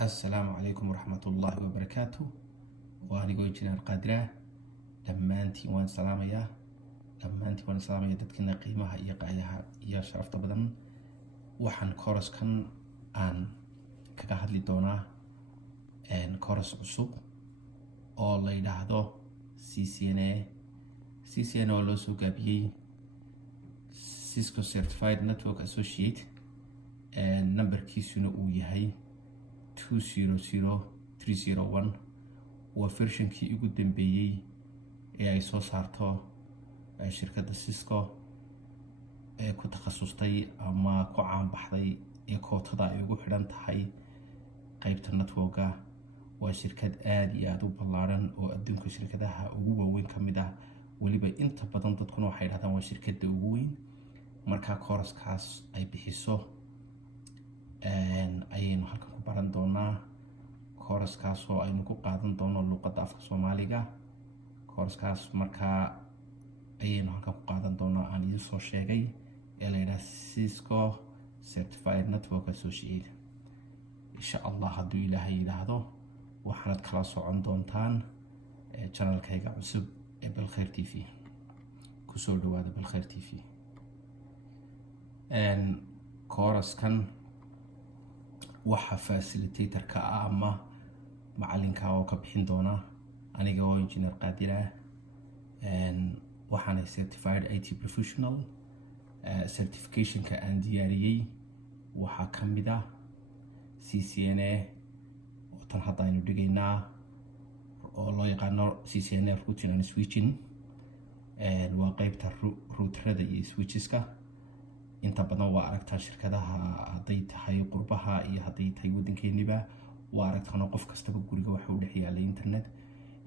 السلام عليكم ورحمة الله وبركاته. وأنا إنجينير قادرة. دمانتي وان سلامية dadkina qiimaha iyo qaayaha iyo sharafta badan. waxaan kooraskan aan kaga hadli doonaa kooras cusub oo la yidhaahdo CCNA oo loo soo gaabiyey Cisco Certified Network Associate, numberkiisuna uu yahay 200301. waa versionkii ugu dambeeyey ee ay soo saarto shirkadda Cisco ee ku takhasustay ama ku caan baxday ee kootada ay ugu xidhan tahay qaybta networka. waa shirkad aad iyo aad u ballaaran oo adduunka shirkadaha ugu waaweyn ka mid ah, weliba inta badan dadkuna waxay yidhahdaan waa shirkadda ugu weyn. markaa kooraskaas ay bixiso ayaynu halkan ku baran doonaa. kooraskaas oo aynu ku qaadan doono luqadda afka Soomaaliga. kooraskaas markaa ayaynu halkan ku qaadan doonaa aan idin soo sheegay ee la yidhaahdo Cisco Certified Network Associate. insha Allah hadduu ilaahay yidhaahdo waxaanad kala socon doontaan channelkayga cusub ee Balkhair TV. kusoo dhawaada Balkhair TV. kooraskan waxa facilitator ka ah ama macalinka oo ka bixin doona aniga oo engineer qaadir ah. waxaan certified IT professional. certificationka aan diyaariyey waxaa ka mid ah CCNA oo tan hadda aynu dhigaynaa oo loo yaqaano CCNA routing and switching. waa qaybta routerada iyo switcheska. inta badan waa aragtaa shirkadaha hadday tahay qurbaha iyo hadday tahay waddankeeniba waa aragtaan qof kastaba guriga waxa u dhex yaala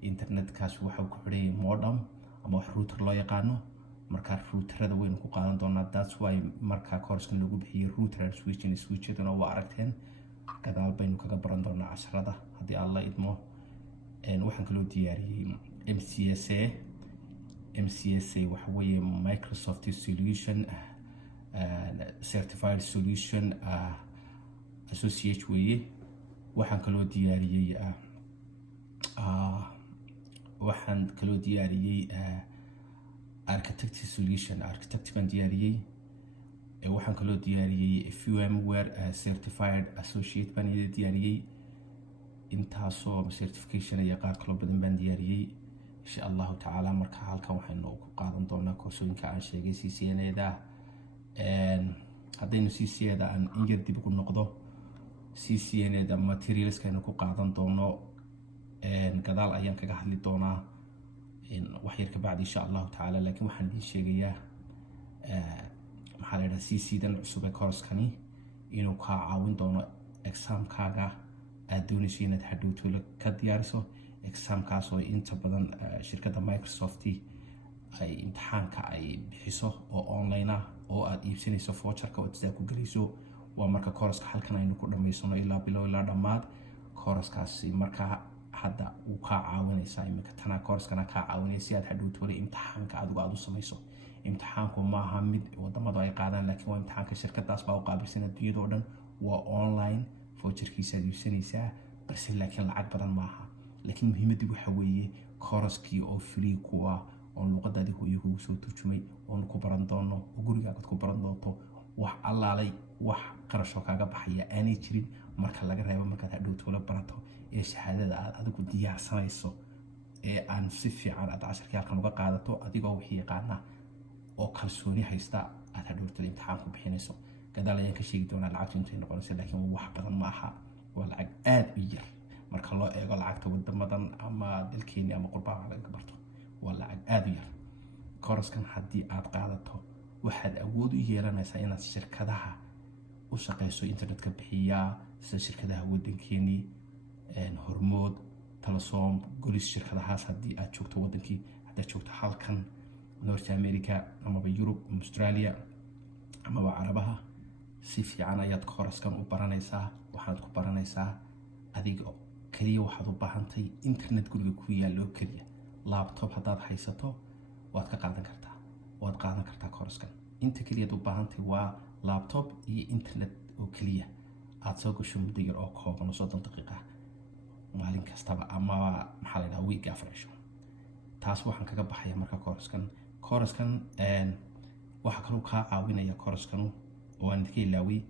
internetkaas waxa ku xidhay modem ama wax router loo yaqaano. markaa routerada waynu ku qaadan doonaa. that's why markaa koorskan lagu bixiyey router and switchaduna waa aragteen. gadaal baynu kaga baran doonaa casharada haddii alla idmo. waxaan kaloo diyaariyey MCSA waxa weeye Microsoft Solution Certified Solution Associate weeye. waxaan kaloo diyaariyey Architect Solution baan diyaariyey. waxaan kaloo diyaariyey VMware Certified Associate baan diyaariyey. intaasoo certification iyo qaar kaloo badan baan diyaariyey insha Allahu tacaala. marka halkan waxaynu ku qaadan doonaa koorsooyinka aan sheegay CCNA-da. haddaynu CCNA-da aan in yar dib ugu noqdo, CCNA-da materialska aynu ku qaadan doono gadaal ayaan kaga hadli doonaa wax yar ka bacdi insha Allahu tacaala. laakiin waxaan idin sheegayaa maxaa la yidhaha CC-dan cusub ee kooraskani inuu kaa caawin doono examkaaga aad doonayso inaad hadhowto ka diyaariso. examkaas oo inta badan shirkadda Microsoft ay imtixaanka ay bixiso oo online ah oo aad iibsanayso voucherka oo sidaa ku gelayso. waa marka kooraska halkan aynu ku dhamaysano ilaa bilow ilaa dhammaad. kooraskaasi markaa hadda uu kaa caawinaysaa imika tana kooraskana kaa caawinaysa si aad hadhowto imtixaanka adigu aad u samayso. imtixaanku maaha mid wadamadu ay qaadaan, laakiin waa imtixaanka shirkadaas baa u qaabilsan adduunyada oo dhan. waa online, voucherkiisa aad iibsanaysaa balse laakiin lacag badan maaha. laakiin muhiimaddu waxa weeye kooraskii oo free kuwa oo luqadaadii hooyo kugu soo turjumay oon ku baran doono oo gurigaaga ku baran doonto. wax allaalay wax qarashoo kaaga baxaya aanay jirin marka laga reebo markaad hadhowto la barato ee shahaadada aad adigu diyaarsanayso ee aan si fiican aad casharkii halkan uga qaadato adigoo wixii yaqaana oo kalsooni haysta aad hadhowto imtixaan ku bixinayso. gadaal ayaan ka sheegi doonaa lacagtu intay noqonayso, laakiin wax badan ma aha. waa lacag aad u yar marka loo eego lacagta wadamadan ama dalkeeni ama qurbaha laga barto. waa lacag aad u yar. kooraskan haddii aad qaadato waxaad awood u yeelanaysaa inaad shirkadaha u shaqeyso internetka bixiyaa sida shirkadaha waddankeeni Hormood, Telesom, Golis. shirkadahaas haddii aad joogto waddankii, haddaad joogto halkan North America amaba Europe ama Australia amaba Carabaha, si fiican ayaad kooraskan u baranaysaa. waxaad ku baranaysaa adiga kaliya waxaad u baahantahay internet guriga ku yaalo kaliya. laptop haddaad haysato waad ka qaadan kartaa kooraskan. inta kaliya aad u baahantahay waa laptop iyo internet oo kaliya. aad soo gasho muddo yar oo kooban oo 30 daqiiqa maalin kastaba ama maxaa la yidhaha week afar cisho. taas waxaan kaga baxaya marka kooraskan waxa kaloo kaa caawinaya kooraskan oo aan idinka ilaaway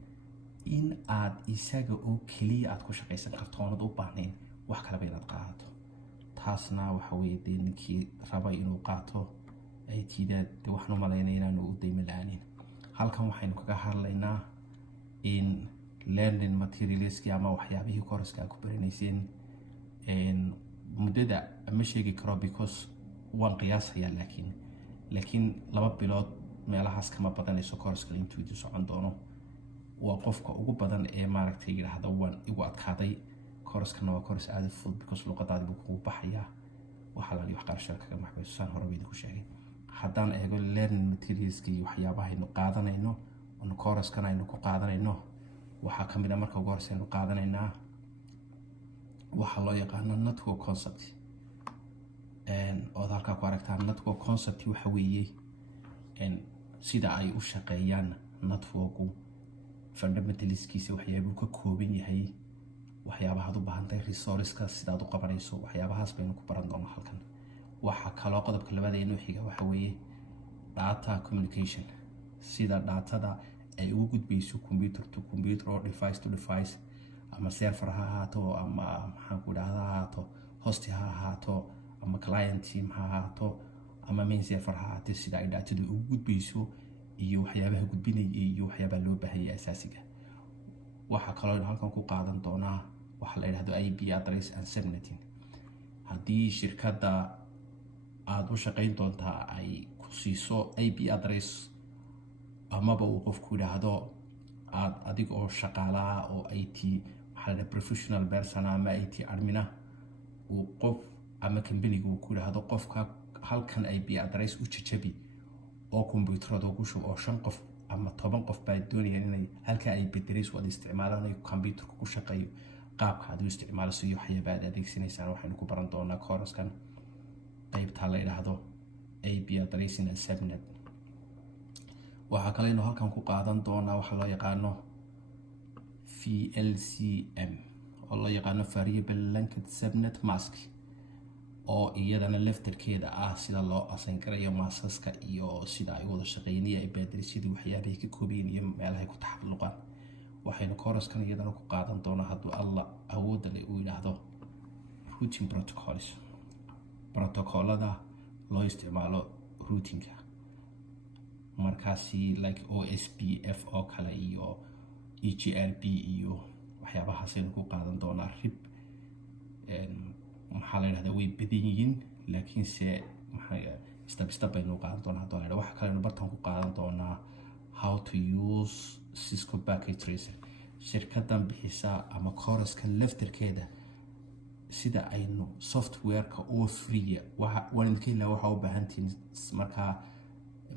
in aad isaga oo keliya aad ku shaqaysan karto oonad u baahnayn wax kaleba inaad qaadato. taasna waxa weeye dee ninkii raba inuu qaato IT-da dee waxaan u malaynaya inaanu u daymo la-aanin. halkan waxaynu kaga hadlaynaa in learning materialski ama waxyaabihii kooraska ku baranayseen muddada ma sheegi karo because waan qiyaasayaa laakiin 2 bilood meelahaas kama badanayso kooraska intuu idin socon doono. waa qofka ugu badan ee maaragtay yiraahdo waan igu adkaaday kooraskana waa kooras aad u fudud because luqadaadi buu kugu baxayaa waxa la wax qarashada kaga maxbayso saan hore idinku sheegay. haddaan eego learning materialski waxyaabaha aynu qaadanayno oo kooraskana aynu ku qaadanayno waxaa ka mid ah marka ugu horeysa aynu qaadanaynaa waxa loo yaqaano network concept. oo halka ku aragtaan network concept waxa weeye sida ay u shaqeeyaan networku fundamentalskiisa waxyaabuu ka kooban yahay waxyaabaha aad u baahan tahay resourceska sidaad u qabanayso waxyaabahaas baynu ku baran doonaa halkan. waxa kaloo qodobka labaad ee xiga waxa weeye data communication sida datada ay ugu gudbayso computer to computer or device to device ama server ha ahaato ama maxaan ku dhahdaa ahaato host ha ahaato ama client team ha ahaato ama main server ha ahaato sida ay datada ugu gudbayso iyo waxyaabaha gudbinaya iyo waxyaabaha loo baahan yahay asaasiga. waxa kaloo halkan ku qaadan doonaa waxa la yiraahdo IP address and subnetting. haddii shirkadda aad u shaqayn doontaa ay ku siiso IP address amaba uu qofku yiraahdo aad adiga oo shaqaalaha oo IT maxaa la professional person ama IT admin uu qof ama company uu ku yiraahdo qofka halkan IP address u jajabi oo computerada ugu shubo oo 5 qof ama 10 qof baa doonayaan inay halka IP address wada isticmaalaan ay computerka ku shaqeeyo qaabka aad u isticmaalayso iyo waxyaabaha aad adeegsanaysaa waxaynu ku baran doonaa kooraskan qaybta la yiraahdo IP address and subnet. waxa kale inuu halkan ku qaadan doonaa waxa loo yaqaano VLCM oo loo yaqaano variable linked subnet mask oo iyadana laftarkeeda ah sida loo assign karayo masaska iyo sida ay wada shaqeynayaan IP addressyada waxyaabaha ka kooban iyo meelaha ku taxalluqaan. waxaynu kooraskan iyadana ku qaadan doonaa hadduu alla awoodda leh uu yiraahdo routing protocols protocolada loo isticmaalo routingka markaasi like OSPF oo kale iyo EGRP iyo waxyaabahaas aynu ku qaadan doonaa RIP. maxaa la yiraahdaa way badan yihiin laakiin se step baynu qaadan doonaa haddii waxa kale aynu bartan ku qaadan doonaa how to use Cisco packet tracer. shirkadan bixisa ama kooraska laftarkeeda sida aynu softwareka oo free waan waxa u baahantiin markaa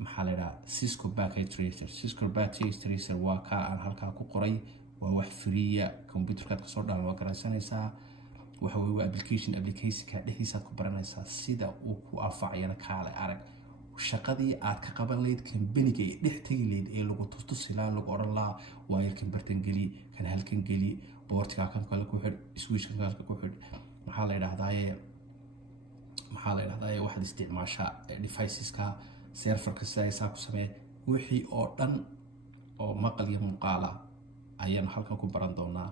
maxaa la yiraahdaa Cisco packet tracer. Cisco packet tracer waa ka aan halka ku qoray waa wax free computerka ka soo download garaysanaysaa waxa weeye application ka dhexdiisa ku baranaysaa sida uu ku anfacayana kaale arag shaqadii aad ka qaban lahayd company-ga ee dhex tagi lahayd ee lagu tustusilaa lagu oran lahaa wire-kan bartan geli kan halkan geli boortiga kan kale ku xidh switch-kan kale ku xidh maxaa la yiraahdaa waxaad isticmaashaa deviceska serverka sidaa ku samee wixii oo dhan oo maqal iyo muuqaala ayaan halkan ku baran doonaa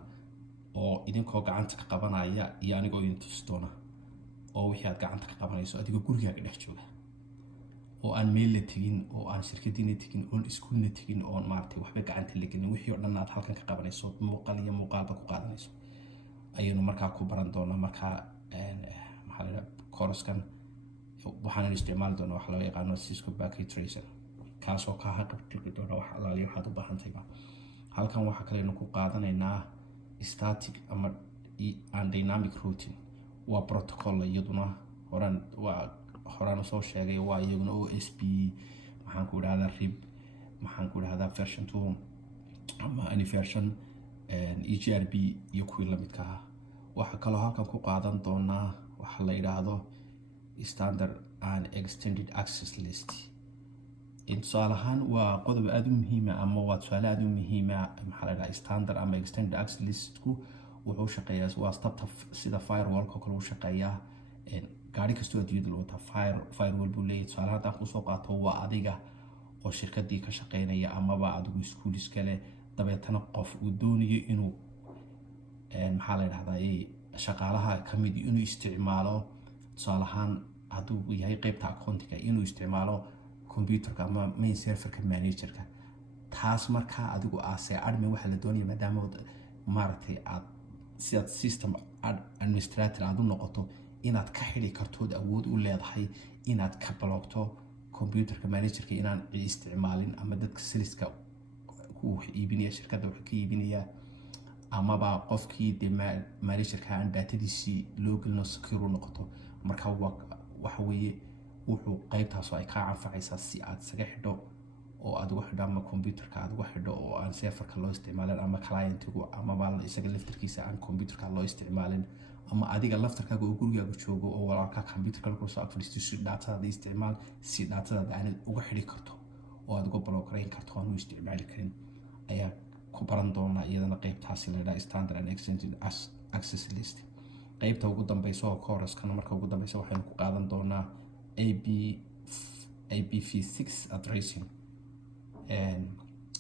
oo idinkoo gacanta ka qabanaya iyo anigoo idin tusi doona oo wixii aad gacanta ka qabanayso adigoo gurigaaga dhex jooga oo aan meel la tegin oo aan shirkadiina tegin oo iskuulna tegin oo maartay waxba gacanta la gelin wixii oo dhan aad halkan ka qabanayso muuqaal iyo muuqaalba ku qaadanayso ayaynu markaa ku baran doonaa. markaa maxaa la yiraahdaa kooraskan waxaan isticmaali doonaa waxa loo yaqaano Cisco packet tracer kaasoo ka haqabtigi doona wax alaaliyo waxaad u baahan tahay. halkan waxa kale aynu ku qaadanaynaa static ama dynamic routing waa protocol iyaduna horaan soo sheegay waa iyaguna OSP maxaan ku idhahdaa RIP maxaan ku idhahdaa version 2 ama any version EGRP iyo kuwii la midka ah. waxa kaloo halkan ku qaadan doonaa waxa la yiraahdo standard and extended access list tusaale ahaan waa qodob aada u muhiima ama waa tusaale aada u muhiima maxaa la dhahaa standard ama extended access listku wuxuu shaqeeyaa waa stabta sida firewallka kale u shaqeeyaa gaari kastoo adduunyada loo wataa firewall buu leeyahay. tusaale haddaan kusoo qaato waa adiga oo shirkadii ka shaqeynaya amaba adigu iskuul iskale dabeetana qof uu doonayo inuu maxaa la dhahdaa shaqaalaha kamid inuu isticmaalo tusaale ahaan hadduu yahay qeybta accountiga inuu isticmaalo computerka ama main serverka managerka. taas markaa adigu aase admin waxaa la doonaya maadaama maaragtay aad sidaad system administrator aad u noqoto inaad ka xiri kartood awood u leedahay inaad ka blockto computerka managerka inaan isticmaalin ama dadka siliska ku iibinaya shirkadda wax ka iibinaya amaba qofkii de managerka aan datadiisii loo gelino secure u noqoto. marka waxa weeye wuxuu qaybtaas ay ka anfacaysaa si aad isaga xidho oo aad uga xidho ama computerka aad uga xidho oo aan serverka loo isticmaalin ama clientigu amaba isaga laftarkiisa aan computerka loo isticmaalin ama adiga laftarkaaga oo gurigaaga joogo oo walaalka computerka lagu soo fadhiisto si datada isticmaal si datada aan uga xidhi karto oo aad uga blockarayn karto aan u isticmaali karin ayaa ku baran doonaa iyadana qaybtaasi la yiraahdo standard and extended access list. qaybta ugu dambaysa oo course-kana marka ugu dambaysa waxaynu ku qaadan doonaa IPv6 addressing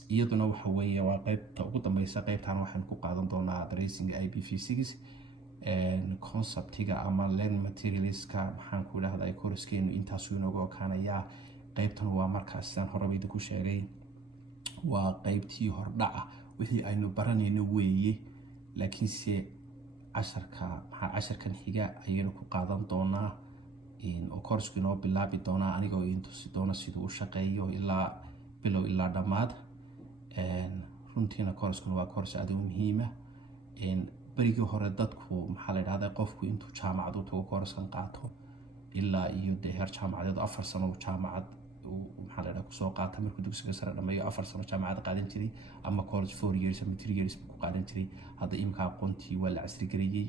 iyaduna waxa weeye waa qaybta ugu dambaysa. qaybtan waxaynu ku qaadan doonaa addressing IPv6 conceptiga ama learning materialska maxaan ku idhahdaa course-keenu intaasuu inooga okaanayaa. qaybtan waa markaas sidaan horeba ku sheegay waa qaybtii hordhaca wixii aynu baranayno weeye, laakiinse casharkan xiga ayaynu ku qaadan doonaa oo course-ku inoo bilaabi doonaa anigoo intusi doona siduu u shaqeeyo ilaa bilow ilaa dhammaad. runtiina course-kuna waa course aad u muhiima. berigii hore dadku maxaa la dhahdaa qofku intuu jaamacad u tago course-kan qaato ilaa iyo dee heer jaamacadeed 4 sano jaamacad maxaa la dhahdaa kusoo qaata markuu dugsiga sare dhameeyo 4 sano jaamacad qaadan jiray ama college 4 years ama 3 years ku qaadan jiray. hadda imka aqoontii waa la casri gareeyay.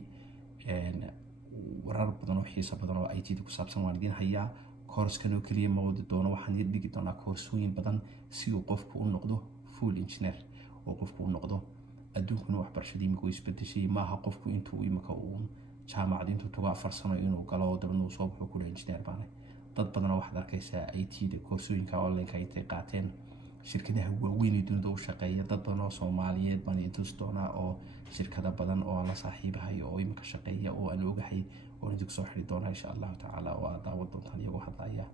warar badan oo xiiso badan oo IT ku saabsan waan idin hayaa. course-kan oo kaliya ma wadi doono, waxaan idin dhigi doonaa koorsooyin badan si uu qofku u noqdo full engineer oo qofku u noqdo adduunkuna waxbarashadii imika isbedeshay maaha qofku intuu imika uu jaamacad intuu tago 4 sano inuu galo dabadna uu soo baxo kula engineer baana. dad badan waxaad arkaysaa IT-da koorsooyinka online-ka intay qaateen shirkadaha waaweyn ee dunida u shaqeeya. dad badan oo Soomaaliyeed baan idin doonaa oo shirkada badan oo la saaxiibahay oo imika shaqeeya oo aan ogahay oo idin soo xiri doona insha Allah taala oo aad daawan doontaan iyagoo hadlaya.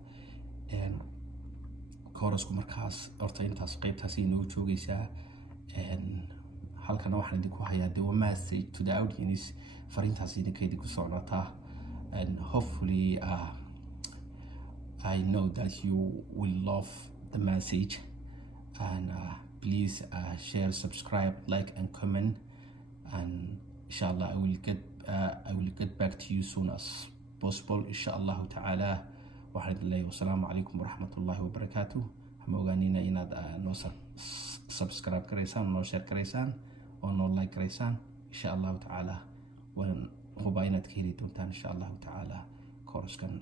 course-ku markaas horta intaas qaybtaas inoo joogaysaa. halkana waxaan idinku hayaa the message to the audience fariintaas idinku socotaa and hopefully I know that you will love the message and please share, subscribe, like and comment, and inshallah I will get back to you soon as possible inshallah ta'ala. wassalamu alaikum warahmatullahi wabarakatuh. ma ogaanina inaad noo subscribe gareysaan, noo share gareysaan oo noo like gareysaan insha Allah ta'ala. waan hubaa inaad ka heli doontaan insha Allah ta'ala course-kan